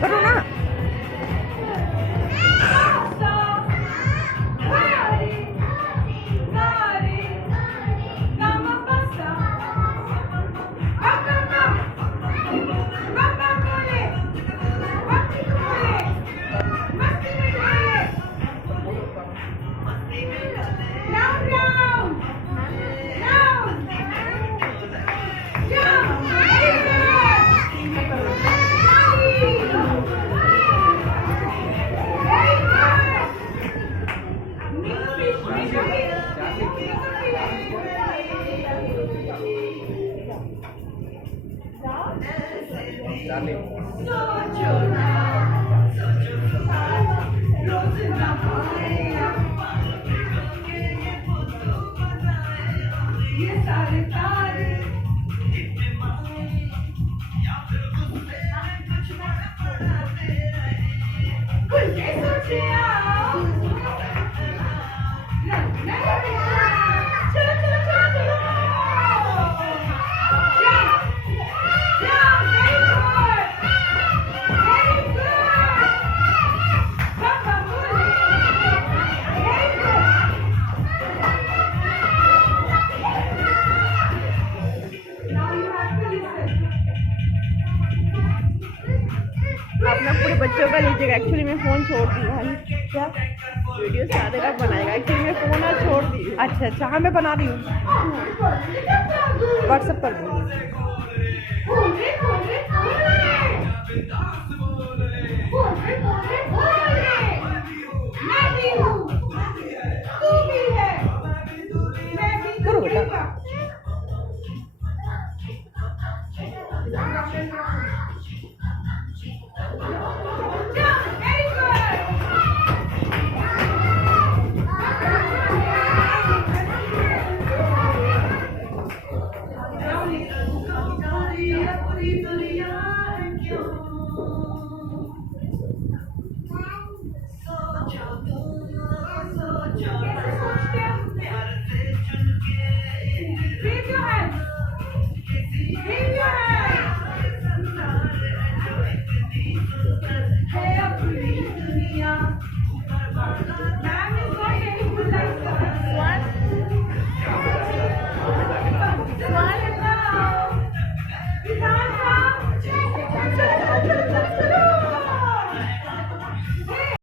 करो ना. अपना पूरे बच्चों का लीजिएगा. एक्चुअली मैं फ़ोन छोड़ दी भाई. क्या वीडियो सारे का बनाएगा. एक्चुअली मैं फ़ोन आज छोड़ दी. अच्छा अच्छा. हाँ मैं बना रही हूँ. व्हाट्सएप कर दूँगी. करो बेटा. Please.